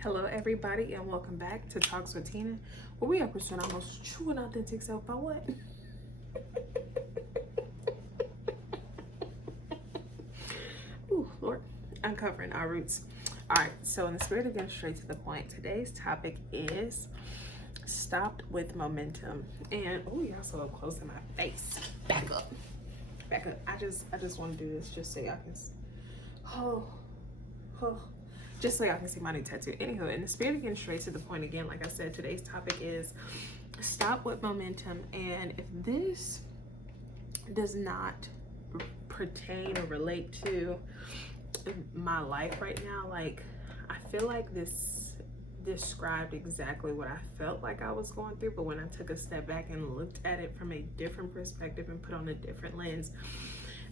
Hello, everybody, and welcome back to Talks with Tina, where we are pursuing our most true and authentic self by what? Ooh, Lord, uncovering our roots. All right, so in the spirit of getting straight to the point, today's topic is stopped with momentum. And oh, y'all so up close in my face. Back up. I just want to do this just so y'all can. Oh. Just so y'all can see my new tattoo. Anywho, in the spirit of getting straight to the point again, like I said, today's topic is stop with momentum. And if this does not pertain or relate to my life right now, like I feel like this described exactly what I felt like I was going through, but when I took a step back and looked at it from a different perspective and put on a different lens,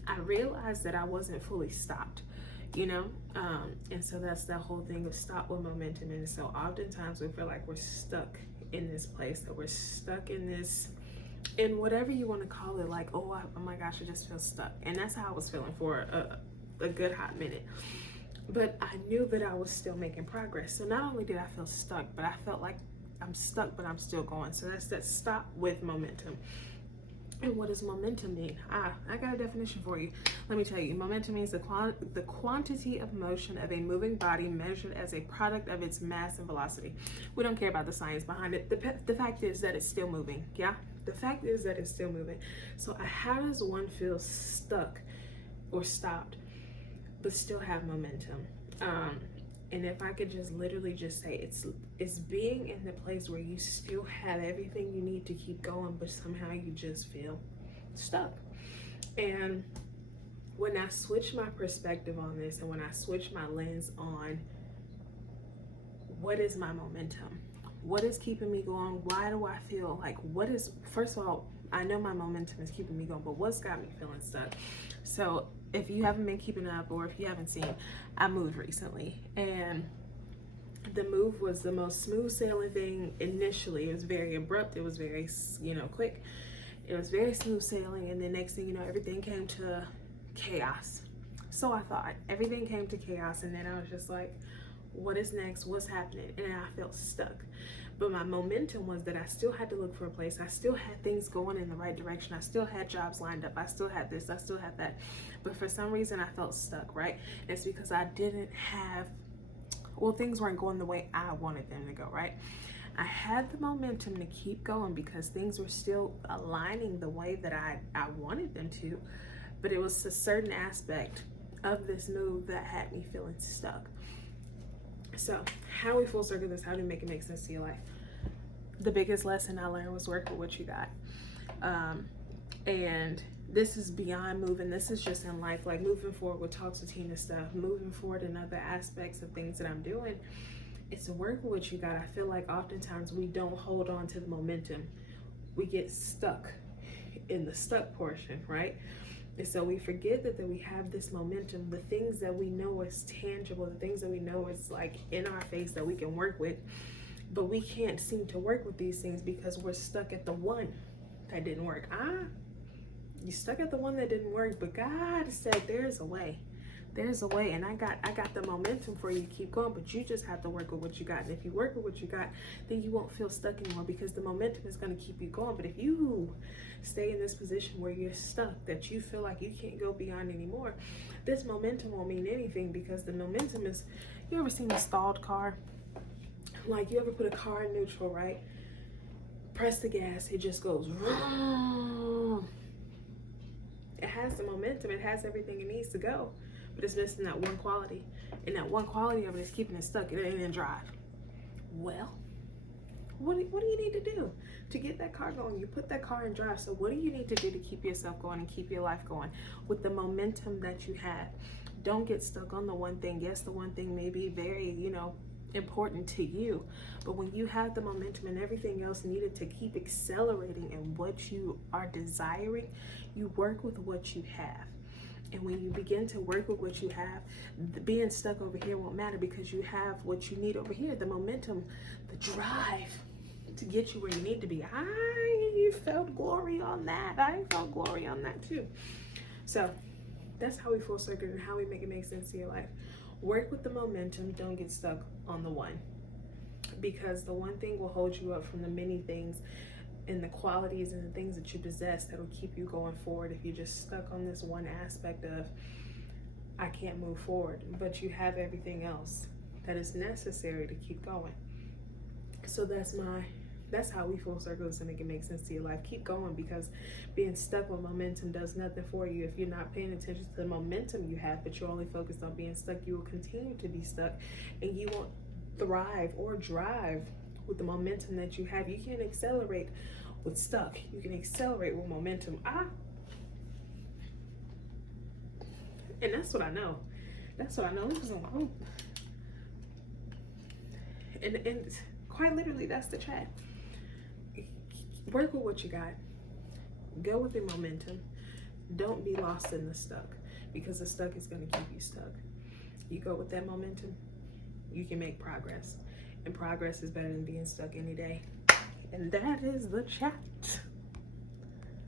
I realized that I wasn't fully stopped. And so that's the whole thing of stop with momentum. And so oftentimes we feel like we're stuck in this place, that we're stuck in this, in whatever you want to call it, like, oh my gosh, I just feel stuck. And that's how I was feeling for a good hot minute. But I knew that I was still making progress. So not only did I feel stuck, but I felt like I'm stuck, but I'm still going. So that's that stop with momentum. And what does momentum mean? I got a definition for you. Let me tell you. Momentum means the quantity of motion of a moving body measured as a product of its mass and velocity. We don't care about the science behind it. The fact is that it's still moving. Yeah? The fact is that it's still moving. So how does one feel stuck or stopped but still have momentum? And if I could just literally just say it's being in the place where you still have everything you need to keep going, but somehow you just feel stuck. And when I switch my perspective on this, and when I switch my lens on what is my momentum, what is keeping me going, why do I feel like, what is, first of all, I know my momentum is keeping me going, but what's got me feeling stuck? So if you haven't been keeping up, or if you haven't seen, I moved recently, and the move was the most smooth sailing thing initially. It was very abrupt. It was very, quick. It was very smooth sailing, and then next thing you know, everything came to chaos. So I thought everything came to chaos, and then I was just like, what is next? What's happening? And I felt stuck. But my momentum was that I still had to look for a place. I still had things going in the right direction. I still had jobs lined up. I still had this. I still had that. But for some reason, I felt stuck, right? It's because I didn't have, things weren't going the way I wanted them to go, right? I had the momentum to keep going because things were still aligning the way that I wanted them to. But it was a certain aspect of this move that had me feeling stuck. So how do we full circle this? How do we make it make sense to your life? The biggest lesson I learned was work with what you got. And this is beyond moving. This is just in life, like moving forward with Talks with Tina stuff, moving forward in other aspects of things that I'm doing. It's work with what you got. I feel like oftentimes we don't hold on to the momentum. We get stuck in the stuck portion, right? And so we forget that we have this momentum, the things that we know is tangible, the things that we know is like in our face that we can work with, but we can't seem to work with these things because we're stuck at the one that didn't work. You stuck at the one that didn't work, but God said there's a way. There's a way, and I got the momentum for you to keep going, but you just have to work with what you got. And if you work with what you got, then you won't feel stuck anymore because the momentum is going to keep you going. But if you stay in this position where you're stuck, that you feel like you can't go beyond anymore, this momentum won't mean anything because the momentum is, you ever seen a stalled car? Like you ever put a car in neutral, right? Press the gas, it just goes, vroom. It has the momentum, it has everything it needs to go. But it's missing that one quality. And that one quality of it is keeping it stuck. It ain't in drive. Well, what do you need to do to get that car going? You put that car in drive. So what do you need to do to keep yourself going and keep your life going with the momentum that you have? Don't get stuck on the one thing. Yes, the one thing may be very, important to you. But when you have the momentum and everything else needed to keep accelerating in what you are desiring, you work with what you have. And when you begin to work with what you have, being stuck over here won't matter because you have what you need over here, the momentum, the drive to get you where you need to be. I felt glory on that. I felt glory on that too. So that's how we full circle and how we make it make sense to your life. Work with the momentum. Don't get stuck on the one. because the one thing will hold you up from the many things and the qualities and the things that you possess that will keep you going forward. If you're just stuck on this one aspect of, I can't move forward, but you have everything else that is necessary to keep going. So that's how we full circle to make it make sense to your life. Keep going, because being stuck with momentum does nothing for you. If you're not paying attention to the momentum you have, but you're only focused on being stuck, you will continue to be stuck, and you won't thrive or drive with the momentum that you have. You can't accelerate with stuck. You can accelerate with momentum. And that's what I know. That's what I know. And quite literally, that's the chat. Work with what you got. Go with the momentum. Don't be lost in the stuck, because the stuck is going to keep you stuck. You go with that momentum, you can make progress. And progress is better than being stuck any day. And that is the chat.